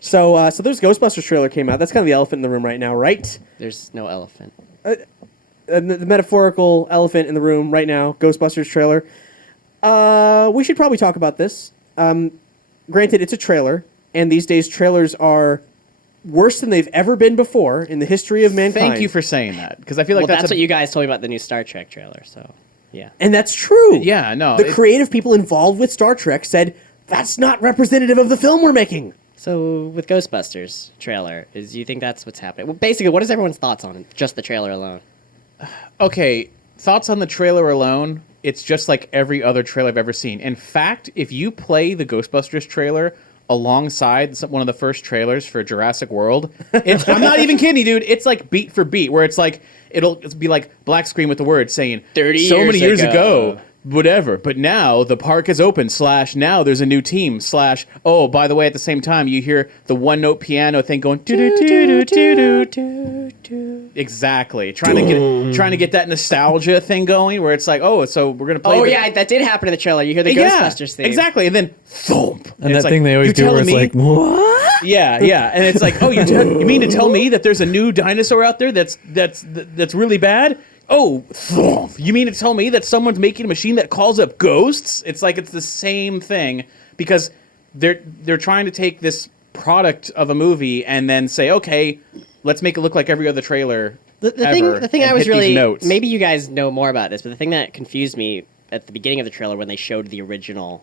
So there's Ghostbusters trailer came out. That's kind of the elephant in the room right now, right? There's no elephant. The metaphorical elephant in the room right now, Ghostbusters trailer. We should probably talk about this. Granted, it's a trailer, and these days trailers are worse than they've ever been before in the history of mankind. Thank you for saying that, because I feel like that's what you guys told me about the new Star Trek trailer, so yeah. And that's true. Yeah, no. The creative people involved with Star Trek said, that's not representative of the film we're making. So with Ghostbusters trailer, do you think that's what's happening? Well, basically, what is everyone's thoughts on just the trailer alone? Okay, thoughts on the trailer alone, it's just like every other trailer I've ever seen. In fact, if you play the Ghostbusters trailer alongside one of the first trailers for Jurassic World, I'm not even kidding, dude. It's like beat for beat, where it's like it'll be like black screen with the words saying 30 so years many years ago. ago, whatever. But now the park is open. / now there's a new team. / oh, by the way, at the same time you hear the one note piano thing going. Exactly, trying to get that nostalgia thing going, where it's like, oh, so we're gonna play. Oh yeah, that did happen in the trailer. You hear the Ghostbusters theme. Exactly, and then thump, And that it's thing like, they always do where it's like, what? yeah, and it's like, oh, you mean to tell me that there's a new dinosaur out there that's really bad? Oh, thump. You mean to tell me that someone's making a machine that calls up ghosts? It's like it's the same thing, because they're trying to take this product of a movie and then say, okay, let's make it look like every other trailer. The thing I was really, maybe you guys know more about this, but the thing that confused me at the beginning of the trailer when they showed the original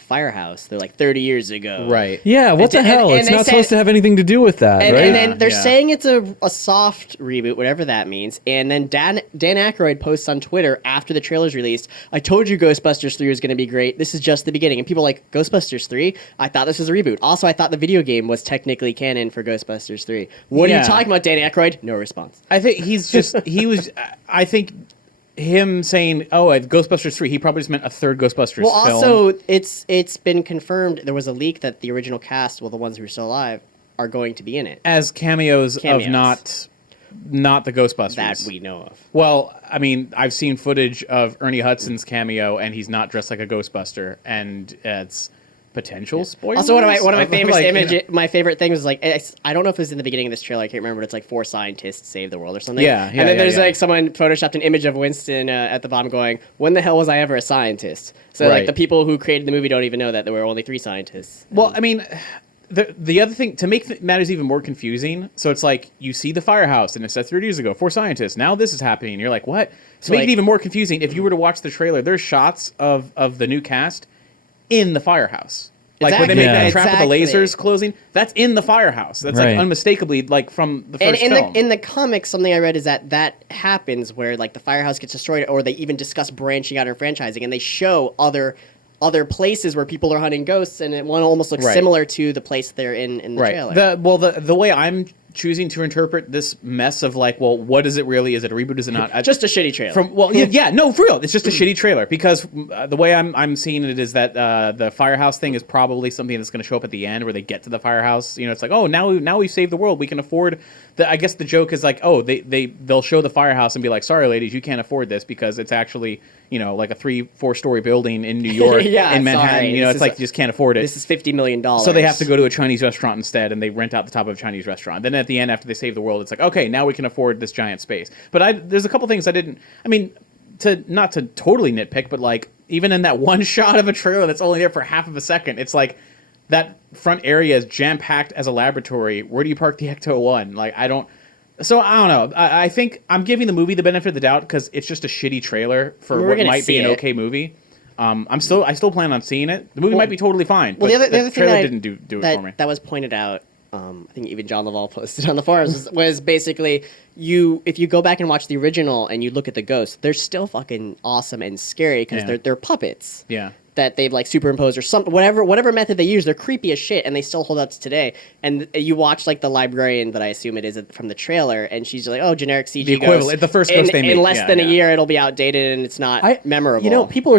firehouse, they're like 30 years ago. Right. Yeah, what the hell? It's not supposed to have anything to do with that, right? And then they're saying it's a soft reboot, whatever that means. And then Dan Aykroyd posts on Twitter after the trailer's released, I told you Ghostbusters 3 was going to be great. This is just the beginning. And people are like, Ghostbusters 3? I thought this was a reboot. Also, I thought the video game was technically canon for Ghostbusters 3. What are you talking about, Dan Aykroyd? No response. I think I think him saying, "Oh, Ghostbusters 3," he probably just meant a third Ghostbusters film. Well, also, it's been confirmed. There was a leak that the original cast, well, the ones who are still alive, are going to be in it as cameos. Of not the Ghostbusters that we know of. Well, I mean, I've seen footage of Ernie Hudson's cameo, and he's not dressed like a Ghostbuster, and it's potential spoilers. Also, one of my favorite my favorite thing was like, I don't know if it was in the beginning of this trailer, I can't remember, but it's like 4 scientists save the world or something. Yeah, and then there's like someone photoshopped an image of Winston at the bottom going, when the hell was I ever a scientist? So like the people who created the movie don't even know that there were only 3 scientists. Well, I mean, the other thing, to make matters even more confusing, so it's like, you see the firehouse, and it says 30 years ago, 4 scientists, now this is happening, and you're like, what? To make it even more confusing, if you were to watch the trailer, there's shots of the new cast in the firehouse. Like when they make that trap with the lasers closing, that's in the firehouse. That's like unmistakably like from the first film. In the comics, something I read is that happens where like the firehouse gets destroyed, or they even discuss branching out and franchising, and they show other places where people are hunting ghosts, and one almost looks similar to the place they're in the trailer. The way I'm choosing to interpret this mess of like, well, what is it really? Is it a reboot? Is it not? Just a shitty trailer. No, for real. It's just a shitty trailer, because the way I'm seeing it is that the firehouse thing is probably something that's going to show up at the end where they get to the firehouse. You know, it's like, oh, now we've saved the world. We can afford. I guess the joke is like, oh, they'll show the firehouse and be like, sorry, ladies, you can't afford this because it's actually, you know, like a 3-4 story building in New York, in Manhattan. Sorry. You know, it's like you just can't afford it. This is $50 million. So they have to go to a Chinese restaurant instead, and they rent out the top of a Chinese restaurant. Then at the end, after they save the world, it's like, okay, now we can afford this giant space. But there's a couple things I didn't. I mean, not to totally nitpick, but like even in that one shot of a trailer that's only there for half of a second, it's like that front area is jam packed as a laboratory. Where do you park the Ecto-1? Like I don't know. I think I'm giving the movie the benefit of the doubt because it's just a shitty trailer for what might be an okay movie. I still plan on seeing it. The movie might be totally fine. Well, but the other trailer thing didn't do it for me. That was pointed out. I think even John Laval posted on the forums was basically if you go back and watch the original and you look at the ghosts, they're still fucking awesome and scary because they're puppets. Yeah. That they've like superimposed or something, whatever method they use, they're creepy as shit, and they still hold up to today. And you watch like the librarian that I assume it is from the trailer, and she's like, "Oh, generic CG the equivalent, the first ghost they made in less than a year, it'll be outdated and it's not memorable." You know, people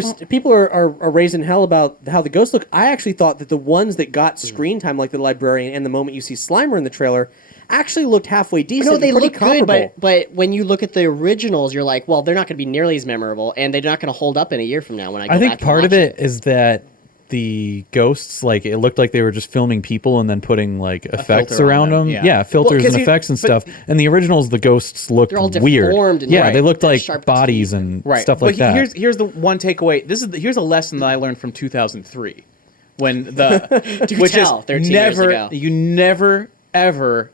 are raising hell about how the ghosts look. I actually thought that the ones that got screen time, like the librarian, and the moment you see Slimer in the trailer, actually looked halfway decent. No, they look comparable. good, but when you look at the originals, you're like, well, they're not going to be nearly as memorable, and they're not going to hold up in a year from now when I go back and watch think part of it is that the ghosts, like it looked like they were just filming people and then putting like effects filter on around them, them. yeah. Filters 'cause and effects and stuff. And the originals, the ghosts looked They're all weird. deformed and Yeah, they looked they're like sharp bodies teeth. and Right. stuff like but that. Here's the one takeaway. Here's a lesson that I learned from 2003, when the Do which tell, is 13 years ago. you never ever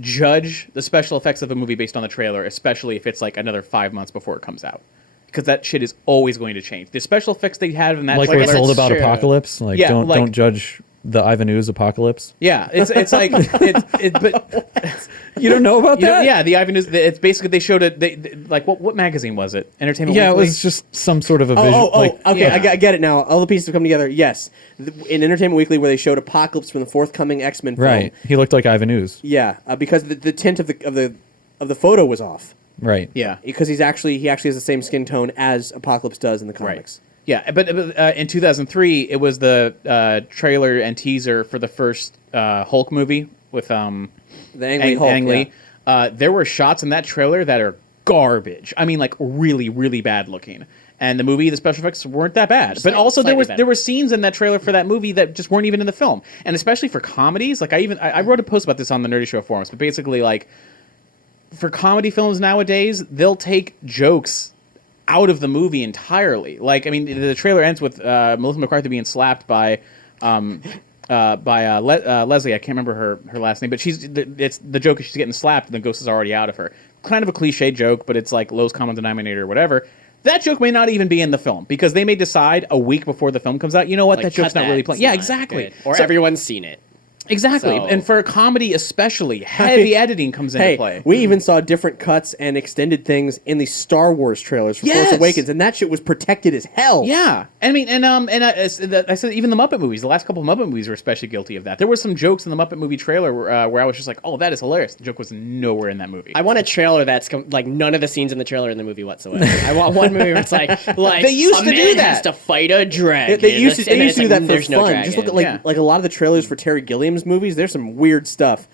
judge the special effects of a movie based on the trailer, especially if it's like another 5 months before it comes out, because that shit is always going to change. The special effects they had in that like trailer, we're told that's about true. Apocalypse. Like Yeah, don't judge the Ivan Ooze Apocalypse. yeah, it's like but. You don't know about You know, that? yeah, the Ivan is. It's basically they showed it. They like what magazine was it? Entertainment. Yeah, it Weekly? was just some sort of a Oh, visual. okay, yeah. I get it now. All the pieces have come together. Yes, in Entertainment Weekly, where they showed Apocalypse from the forthcoming X-Men film. Right. He looked like Ivan Ooze. Yeah, because the tint of the photo was off. Right. Yeah. Because he actually has the same skin tone as Apocalypse does in the comics. Yeah, but in 2003, it was the trailer and teaser for the first Hulk movie with The Ang Lee Hulk. Ang Lee. yeah. There were shots in that trailer that are garbage. I mean, like really, really bad looking. And the movie, the special effects weren't that bad. But also slightly better. there were scenes in that trailer for that movie that just weren't even in the film. And especially for comedies, like I wrote a post about this on the Nerdy Show forums. But basically, like for comedy films nowadays, they'll take jokes out of the movie entirely. Like, I mean, the trailer ends with Melissa McCarthy being slapped by Leslie. I can't remember her last name, but it's the joke is she's getting slapped and the ghost is already out of her. Kind of a cliche joke, but it's like lowest common denominator or whatever. That joke may not even be in the film because they may decide a week before the film comes out, you know what, Like, that joke's cut not really It's playing. Yeah, not exactly. good. Or So- everyone's seen it. Exactly. So- And for a comedy especially, heavy editing comes into Hey, play. we even saw different cuts and extended things in the Star Wars trailers for Yes! Force Awakens, and that shit was protected as hell. Yeah, I mean, I said even the Muppet movies. The last couple of Muppet movies were especially guilty of that. There were some jokes in the Muppet movie trailer where I was just like, "Oh, that is hilarious." The joke was nowhere in that movie. I want a trailer that's like none of the scenes in the trailer in the movie whatsoever. I want one movie where it's like They used a to do man that. has to fight a dragon. They used to And do it's like, that for there's no fun. Just look at dragon. like a lot of the trailers for Terry Gilliam's movies. There's some weird stuff.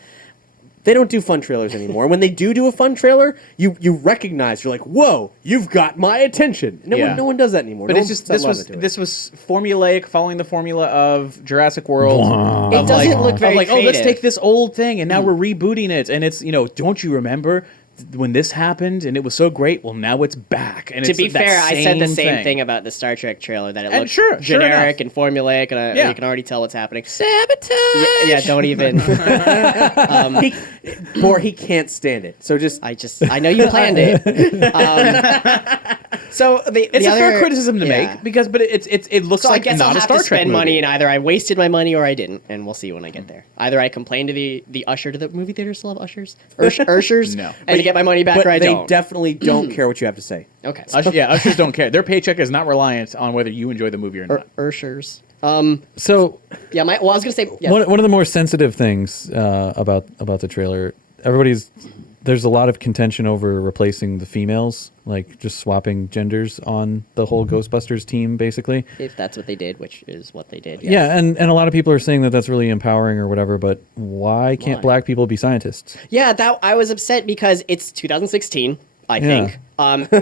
They don't do fun trailers anymore. When they do a fun trailer, you recognize, you're like, whoa, you've got my attention. No one does that anymore. But No it's one just puts that love into it. this was formulaic, following the formula of Jurassic World. Wow. It of doesn't look very like, oh, let's creative. take this old thing and now we're rebooting it, and it's don't you remember when this happened and it was so great? Well, now it's back. And To it's be that fair, I said the same same thing about the Star Trek trailer that it And looked sure generic enough. and formulaic, and Yeah. you can already tell what's happening. Sabotage. Yeah, don't even. He can't stand it. So just I know you planned it. So It's a fair criticism to yeah. make because, but it looks So like I guess not I'll a have Star to Trek spend movie. money, and either I wasted my money or I didn't, and we'll see when I get there. Either I complain to the usher. Do the movie theaters still have ushers? Urshers? No. And get my money back, but or I they don't. definitely don't care what you have to say. Okay. Ushers don't care. Their paycheck is not reliant on whether you enjoy the movie or not. Urshers. So Yeah. I was gonna say. Yeah. one of the more sensitive things about the trailer, there's a lot of contention over replacing the females, like just swapping genders on the whole Ghostbusters team, basically. If that's what they did, which is what they did. Yeah, and a lot of people are saying that that's really empowering or whatever, but why can't Why? black people be scientists? Yeah, that I was upset because it's 2016. I Yeah. think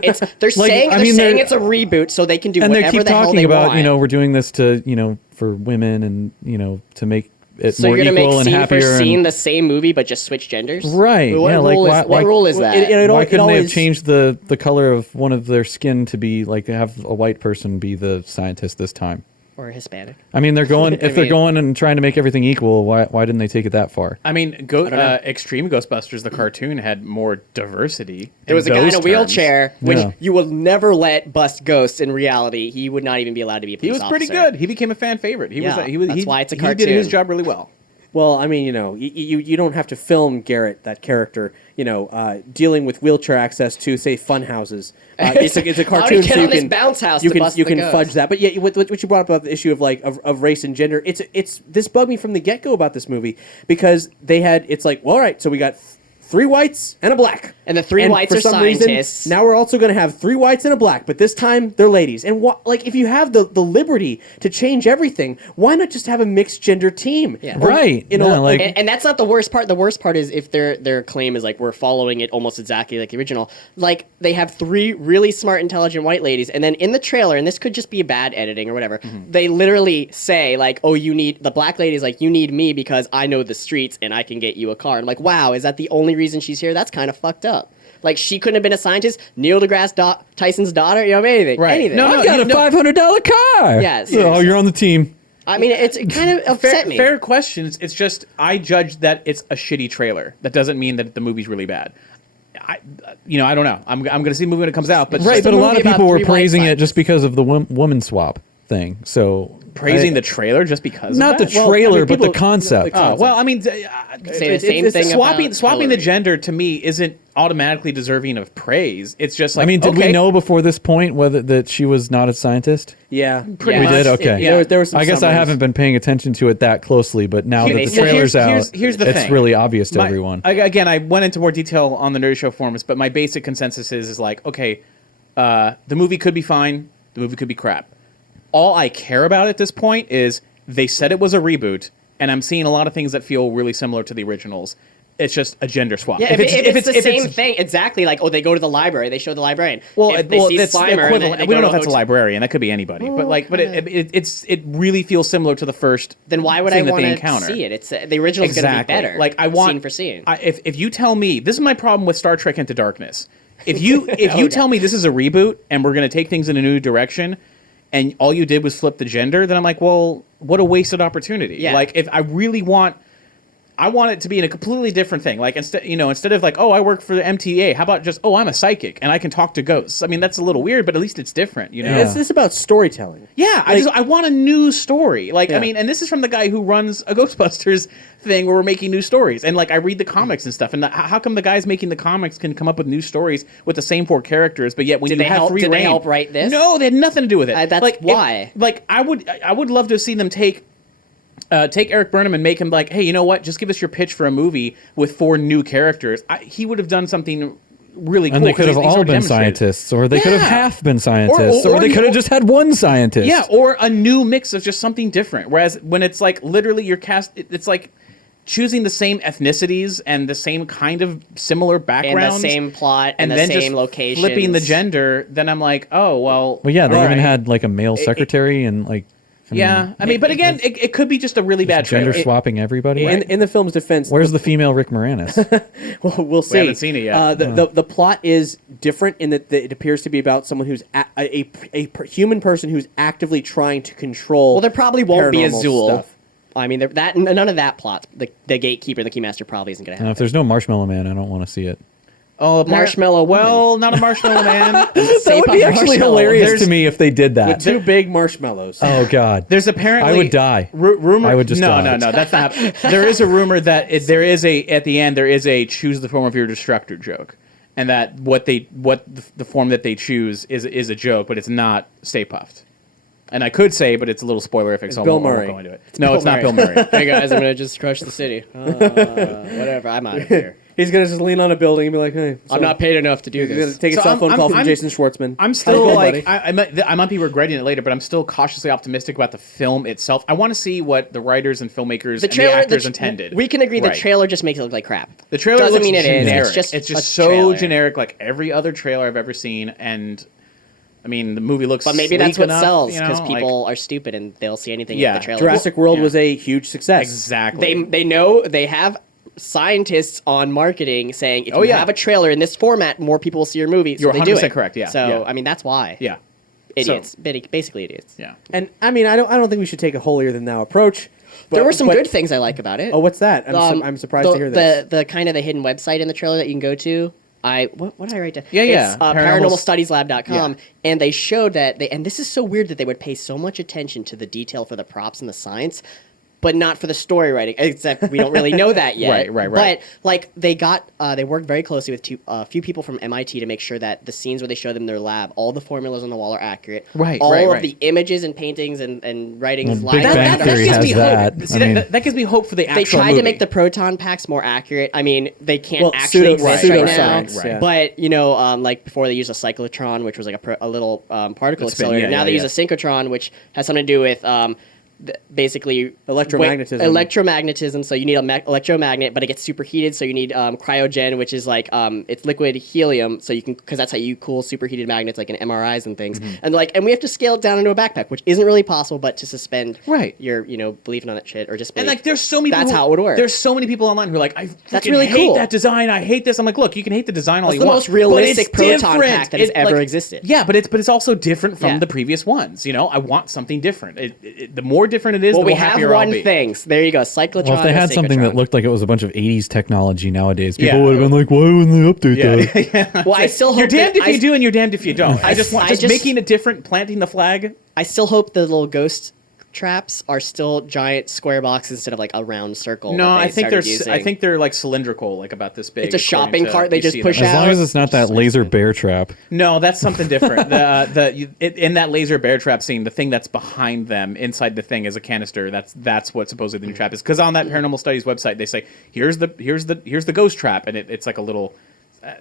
it's they're Like, saying I they're mean, saying they're- it's a reboot, so they can do And they whatever keep the hell talking they about, want. we're doing this to, for women and, to make it So more you're gonna equal make and scene happier. for scene and, the same movie, but just switch genders? Right, What yeah, like, rule why- is what why- rule is that? why couldn't they have always- changed the color of one of their skin to be like have a white person be the scientist this time? Or Hispanic? I mean, they're going if they're mean- going and trying to make everything equal. Why didn't they take it that far? I mean, know. Extreme Ghostbusters, the cartoon, had more diversity. There was a guy in a wheelchair, which Yeah. you will never let bust ghosts in reality. He would not even be allowed to be a He police was pretty officer. good. He became a fan favorite. He Yeah, was. that's why it's a He did his cartoon. job really well. Well, I mean, you don't have to film Garrett, that character, dealing with wheelchair access to, say, fun houses. It's a How'd he cartoon, get so you on this can bounce house you to can bust you the can ghost? fudge that. But yeah, what you brought up about the issue of of race and gender, it's this bugged me from the get go about this movie because it's like, well, all right, so we got 3 whites and a black. And the 3 whites for are some reason, scientists. now we're also going to have 3 whites and a black, but this time they're ladies. And like, if you have the liberty to change everything, why not just have a mixed gender team? Yeah. Right. You know, No, like- And that's not the worst part. The worst part is if their claim is like we're following it almost exactly like the original. Like they have 3 really smart, intelligent white ladies, and then in the trailer, and this could just be bad editing or whatever, they literally say like, "Oh, you need the black lady is like you need me because I know the streets and I can get you a car." And I'm like, wow, is that the only reason she's here? That's kind of fucked up. Like she couldn't have been a scientist. Neil deGrasse Tyson's daughter. You know anything? Right. Anything. No, I've got a $500 car. Yeah, Oh, seriously. you're on the team. I mean, it kind of upset me. Fair questions. It's just I judge that it's a shitty trailer. That doesn't mean that the movie's really bad. I don't know. I'm going to see the movie when it comes out, but Right, just but a a lot movie of about people were 3 white praising it scientists. just because of the woman swap thing. So praising the trailer just because not the of that? trailer, people- but the concept. the Oh, well, I mean, Say the same thing swapping about the Hillary. gender to me isn't automatically deserving of praise. It's just like, I mean, did okay, we know before this point whether that she was not a scientist? Yeah, Pretty We much. did? Okay. Yeah. There was some I guess I summaries. haven't been paying attention to it that closely, but now that the Well, trailer's here's out, the it's thing. really obvious to everyone. Again, I went into more detail on the Nerdy Show forums, but my basic consensus is like, okay, the movie could be fine, the movie could be crap. All I care about at this point is they said it was a reboot, and I'm seeing a lot of things that feel really similar to the originals. It's just a gender swap. Yeah, if it's the same thing, exactly. Like, oh, they go to the library, they show the librarian. Well, if they see that's Slimer, and equivalent. they We go don't know to if that's a hotel- librarian. That could be anybody. But it really feels similar to the first. Then why would I thing that want they to encounter. see it? It's the original's going to be better. Like I want scene for scene. If you tell me this is my problem with Star Trek Into Darkness. If you tell me this is a reboot and we're going to take things in a new direction, and all you did was flip the gender, then I'm like, well, what a wasted opportunity. Yeah. Like if I really want. I want it to be in a completely different thing. Like instead of like, oh, I work for the MTA. How about just, oh, I'm a psychic and I can talk to ghosts. I mean, that's a little weird, but at least it's different. You know? Yeah. It's about storytelling. Yeah, I want a new story. Like, Yeah. I mean, and this is from the guy who runs a Ghostbusters thing where we're making new stories. And like, I read the comics and stuff. And how come the guys making the comics can come up with new stories with the same 4 characters, but yet when Did you they have help- free did they reign- help write this? No, they had nothing to do with it. That's like, why. I would love to have seen them take Eric Burnham and make him like, hey, you know what? Just give us your pitch for a movie with 4 new characters. He would have done something really cool. And they could 'cause have he's all already been demonstrated. scientists, or they could have Yeah. half been scientists, or or they the- could have just had one scientist. Yeah, or a new mix of just something different. Whereas when it's like literally your cast, it's like choosing the same ethnicities and the same kind of similar and backgrounds. the same plot and, the then same just locations. flipping the gender, then I'm like, oh, well. Well, yeah, they all even right. had like a male secretary and like. Yeah, I mean, but again, it could be just a really bad gender trailer. swapping everybody. In the film's defense, Where's the female Rick Moranis? well, we'll see. haven't seen it yet. The plot is different in that it appears to be about someone who's human person who's actively trying to control. Well, there probably won't be a paranormal Zool. stuff. I mean, none of that plot. The gatekeeper, the keymaster, probably isn't going to Now, happen. if there's no Marshmallow Man, I don't want to see it. Oh, Marshmallow Well, not a marshmallow man. That would be actually Marshmallow. hilarious There's- to me if they did that. With 2 big marshmallows. Oh God, There's apparently I would die. Rumor. I would just no, die. no, that's not. There is a rumor that there is at the end there is a choose the form of your destructor joke, and that what the form that they choose is a joke, but it's not Stay Puffed. And I could say, but it's a little spoilerific, so I Bill won't Murray. go into it. No, it's not Bill Murray. Hey guys, I'm going to just crush the city. Whatever, I'm out of here. He's gonna just lean on a building and be like, "Hey, I'm not paid enough to do He's gonna this. take a So cell phone I'm- call from I'm- Jason Schwartzman. I'm How's it still going, like buddy? I might be regretting it later, but I'm still cautiously optimistic about the film itself. I want to see what the writers and filmmakers and the actors intended. We can agree Right. the trailer just makes it look like crap. The trailer doesn't looks mean it is. generic. It's just a so trailer. generic, like every other trailer I've ever seen. And I mean, the movie looks. But maybe that's sleek what enough, sells you know, because like- people are stupid and they'll see anything Yeah, in the trailer. Jurassic World Yeah. was a huge success. exactly. They know they have scientists on marketing saying if Oh, you yeah. have a trailer in this format, more people will see your movie. So You're they do 100% it. correct, yeah, So yeah. I mean that's why. yeah, Idiots. Basically idiots. yeah. And I mean, I don't think we should take a holier than thou approach. There were some but- good things I like about it. Oh, what's that? I'm surprised to hear this. The kind of the hidden website in the trailer that you can go to. What did I write down? Yeah. It's Paranormal paranormalstudieslab.com, Yeah. and they showed that and this is so weird that they would pay so much attention to the detail for the props and the science, but not for the story writing. Except we don't really know that yet. Right. But like they worked very closely with a few people from MIT to make sure that the scenes where they show them their lab, all the formulas on the wall are accurate. Right, All right, of right. the images and paintings and writings Well, Big lined Bang up. Theory gives has me that. hope. See, I mean- that gives me hope for the They actual tried movie. to make the proton packs more accurate. I mean, they can't Well, actually exist right now. pseudoscience, yeah. But like before, they used a cyclotron, which was like a little particle Spin, accelerator. yeah, Now yeah, they use yeah. a synchrotron, which has something to do with basically Electromagnetism. Electromagnetism. So you need an electromagnet, but it gets superheated. So you need cryogen, which is like it's liquid helium. So you can because that's how you cool superheated magnets, like in MRIs and things. And we have to scale it down into a backpack, which isn't really possible, but to suspend your belief in all that shit or just And like, there's so many. That's people, how it would work. There's so many people online who are like, I That's freaking really hate cool. that design. I hate this. I'm like, look, you can hate the design all That's you the want. most realistic but it's proton different. pack that has It, ever like, existed. Yeah, but it's also different from Yeah. the previous ones. You know, I want something different. The more different it is, Well, the we more have happier I'll one be. thing. So there you go, cyclotron. Well, if they and had something that synchrotron. looked like it was a bunch of 80s technology nowadays, people Yeah. would have been like, why wouldn't they update that? Yeah. Well, I still hope You're damned that- if you do and you're damned if you don't. I just want I just- making it different, planting the flag. I still hope the little ghost traps are still giant square boxes instead of like a round circle. No, that they I think they're started I using. think they're like cylindrical, like about this big. It's a according shopping to- cart they you just see push them. As long out. as it's not that laser bear trap. No, that's something different. In that laser bear trap scene, the thing that's behind them inside the thing is a canister. That's what supposedly the new trap is. Because on that Paranormal Studies website, they say here's the ghost trap, and it's like a little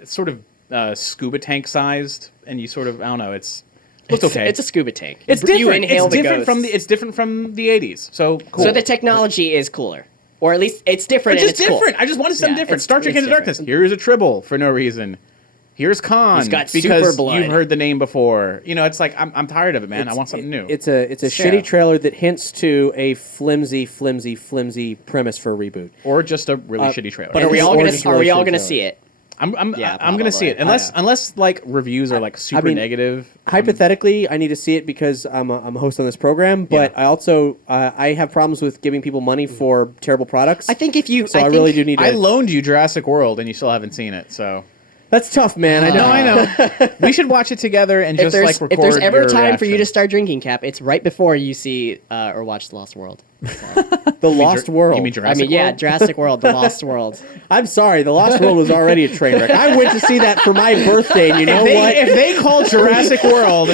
sort of scuba tank sized, and you sort of I don't know. Looks okay. It's a scuba tank. It's You different. inhale It's the different from ghosts. it's different from the 80s. So cool. So the technology is cooler, or at least it's different. It's and just it's different. Cool. I just wanted something Yeah, different. it's- Star Trek it's Into Darkness. Here's a Tribble for no reason. Here's Khan He's got because super blood. you've heard the name before. You know, it's like I'm tired of it, man. I want something new. It's a Sarah. shitty trailer that hints to a flimsy premise for a reboot. or just a really shitty trailer. But And are we it's all gonna origin are we all story gonna trailer. see it? I'm Yeah, gonna see it probably. unless like reviews are like super mean, negative. Hypothetically, I need to see it because I'm a host on this program, but Yeah. I also I have problems with giving people money for terrible products. I think if you, so. I think, really do need to. I loaned you Jurassic World and you still haven't seen it. So That's tough, man. I know. no, I know. We should watch it together and If just there's like record. if there's ever your time for you to reaction. start drinking, Cap, it's right before you see or watch The Lost World. The Lost World. You mean I Jurassic mean, yeah, World? Jurassic World, The Lost World. I'm sorry, The Lost World was already a train wreck. I went to see that for my birthday, and you know what? If they call Jurassic World,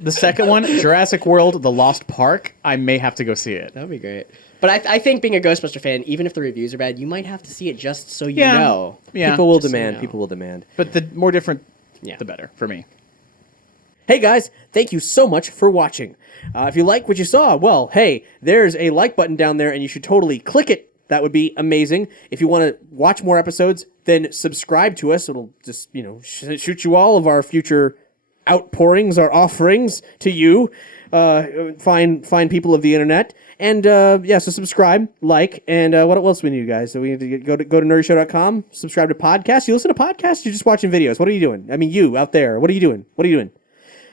the second one, Jurassic World: The Lost Park, I may have to go see it. That would be great. But I think being a Ghostbuster fan, even if the reviews are bad, you might have to see it just so you Yeah. know. Yeah, People will just so you demand. know. People will demand. but the more different, Yeah. the better for me. Hey guys, thank you so much for watching. If you like what you saw, well, hey, there's a like button down there, and you should totally click it. That would be amazing. If you want to watch more episodes, then subscribe to us. It'll just, shoot you all of our future outpourings, our offerings to you, fine people of the internet. And so subscribe, like, and what else we need, guys? So we need to go to nerdyshow.com, subscribe to podcasts. You listen to podcasts? You're just watching videos. What are you doing? I mean, you out there, what are you doing?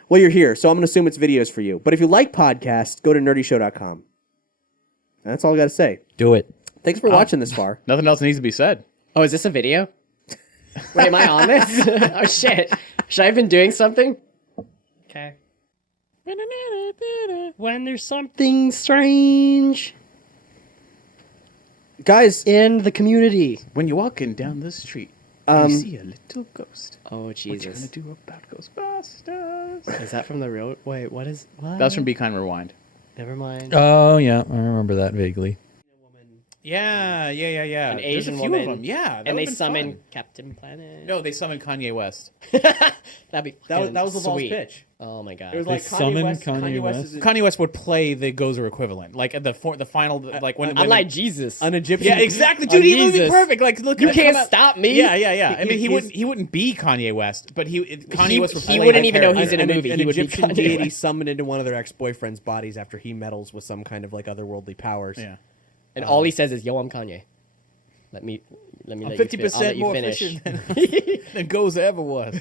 Well, you're here, so I'm going to assume it's videos for you. But if you like podcasts, go to nerdyshow.com. That's all I got to say. Do it. Thanks for watching this far. Nothing else needs to be said. Oh, is this a video? Wait, am I on this? Oh, shit. Should I have been doing something? Okay. When there's something strange Guys, in the community. When you're walking down the street, you see a little ghost. Oh, What you gonna Jesus. do about Ghostbusters? Is that from the real... Wait, what is... What? That's from Be Kind Rewind. Never mind. Oh, yeah. I remember that vaguely. Yeah. An There's Asian a few woman. of them. Yeah, that and they would've been summon fun. Captain Planet. No, they summoned Kanye West. That'd be that was Laval's sweet. pitch. Oh, my God. It was They like summoned Kanye Kanye West West? is Kanye West would play the Gozer equivalent, like at the final, like when. I'm like Jesus. an Egyptian. Yeah, exactly, dude. He would be Jesus. perfect. Like, look, You at it can't come out- stop me. Yeah. I mean, He's- he wouldn't be Kanye West, but Kanye He- West would he play wouldn't that even know he's character. in a movie. An He would be Egyptian Kanye deity West. summoned into one of their ex-boyfriends' bodies after he meddles with some kind of like otherworldly powers. Yeah. And all he says is, "Yo, I'm Kanye." Let me let you 50% I'll let you more finish. efficient than Gozer ever was.